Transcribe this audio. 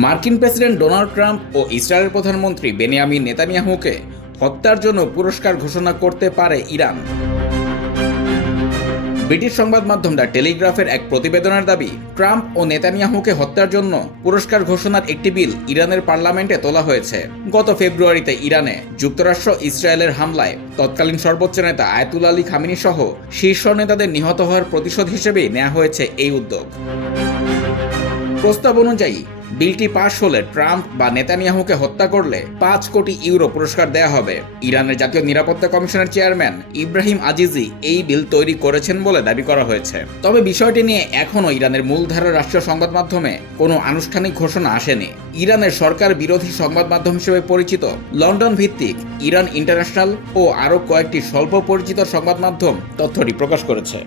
মার্কিন president Donald Trump ও ইসরায়েলের প্রধানমন্ত্রী বেনিয়ামিন নেতানিয়াহুকে হত্যার জন্য পুরস্কার ঘোষণা করতে পারে ইরান। ব্রিটিশ সংবাদ মাধ্যম দ্য টেলিগ্রাফের এক প্রতিবেদনের দাবি, ট্রাম্প ও নেতানিয়াহুকে হত্যার জন্য পুরস্কার ঘোষণার একটি বিল ইরানের পার্লামেন্টে তোলা হয়েছে। গত ফেব্রুয়ারিতে ইরানে যুক্তরাষ্ট্র ইসরায়েলের হামলায় তৎকালীন সর্বোচ্চ নেতা আয়াতুল্লাহ আলী খামেনি সহ শীর্ষ নেতাদের নিহত হওয়ার প্রতিশোধ হিসেবেই নেওয়া হয়েছে এই উদ্যোগ। প্রস্তাব অনুযায়ী বিলটি পাশ হলে ট্রাম্প বা নেতানিয়াহুকে হত্যা করলে 5 কোটি ইউরো পুরস্কার দেয়া হবে। ইরানের জাতীয় নিরাপত্তা কমিশনের চেয়ারম্যান ইব্রাহিম আজিজি এই বিল তৈরি করেছেন বলে দাবি করা হয়েছে। তবে বিষয়টি নিয়ে এখনও ইরানের মূলধারার রাষ্ট্রীয় সংবাদ মাধ্যমে কোনো আনুষ্ঠানিক ঘোষণা আসেনি। ইরানের সরকার বিরোধী সংবাদ মাধ্যম হিসেবে পরিচিত লন্ডন ভিত্তিক ইরান ইন্টারন্যাশনাল ও আরও কয়েকটি স্বল্প পরিচিত সংবাদ মাধ্যম তথ্যটি প্রকাশ করেছে।